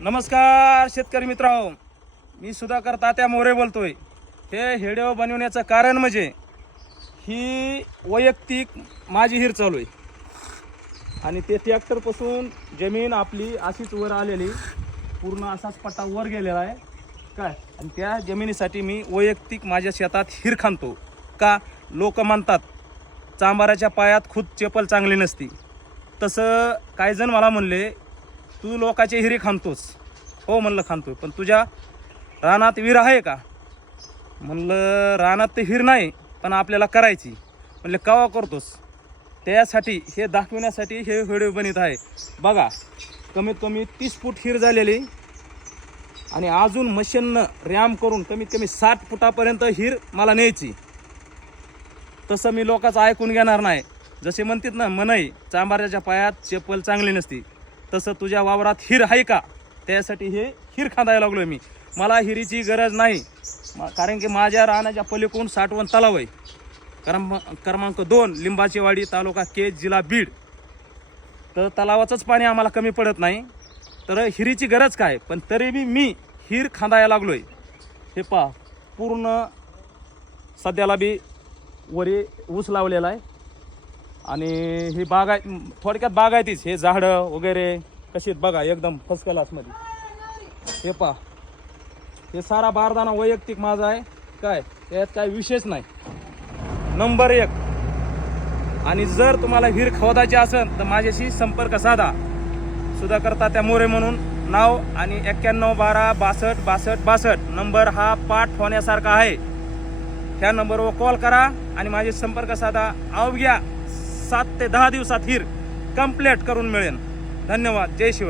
नमस्कार शेतकरी मित्रांनो, मी सुधाकर तात्या मोरे बोलतोय। हे व्हिडिओ बनवण्याचं कारण म्हणजे ही वैयक्तिक माझी हिर चालू आहे आणि ते ट्रॅक्टरपासून जमीन आपली अशीच वर आलेली, पूर्ण असाच पट्टा वर गेलेला आहे काय। आणि त्या जमिनीसाठी मी वैयक्तिक माझ्या शेतात हिर खांदतो का। लोक म्हणतात चांभाराच्या पायात खुद चप्पल चांगली नसती, तसं काही जण मला म्हणले तू लोकांचे हिरे खांदतोस। हो म्हणलं खांदतो, पण तुझ्या रानात विहीर आहे का? म्हणलं रानात तर हिर नाही, पण आपल्याला करायची। म्हणले केव्हा करतोस? त्यासाठी हे दाखवण्यासाठी हे व्हिडिओ बनवत आहे। बघा, कमीत कमी 30 फूट हिर झालेली आणि अजून मशीननं रॅम करून कमीत कमी 60 फुटापर्यंत हिर मला न्यायची। तसं मी लोकांचं ऐकून घेणार नाही। जसे म्हणतात ना मनई चांभाराच्या पायात चप्पल चांगली नसती, तसं तुझ्या वावरात हिर आहे का? त्यासाठी हे हिर खांदायला लागलोय मी। मला हिरीची गरज नाही, कारण की माझ्या रानाच्या पलीकडून साठवण तलाव आहे, क्रमांक 2 लिंबाची वाडी, तालुका केज, जिल्हा बीड। तर तलावाचंच पाणी आम्हाला कमी पडत नाही, तर हिरीची गरज काय? पण तरी बी मी हिर खांदायला लागलोय। हे पहा, पूर्ण सध्याला बी वरी ऊस लावलेला आहे आणि ही बाग आहे, थोडक्यात बाग आहे तीच। हे झाडं वगैरे कशी बघा, एकदम फर्स्ट क्लासमध्ये। हे पहा, हे सारा बारदाना वैयक्तिक माझा आहे काय, त्यात काय विशेष नाही, नंबर 1। आणि जर तुम्हाला हिर खोदायची असेल तर माझ्याशी संपर्क साधा। सुधाकर तात्या मोरे म्हणून नाव आणि 91 12 62 62 62 नंबर हा पाठ होण्यासारखा आहे। ह्या नंबरवर कॉल करा आणि माझे संपर्क साधा। अवघ्या 7 ते 10 दिवसात हिर कंप्लीट करून मिळेल। धन्यवाद। जय शिवराय।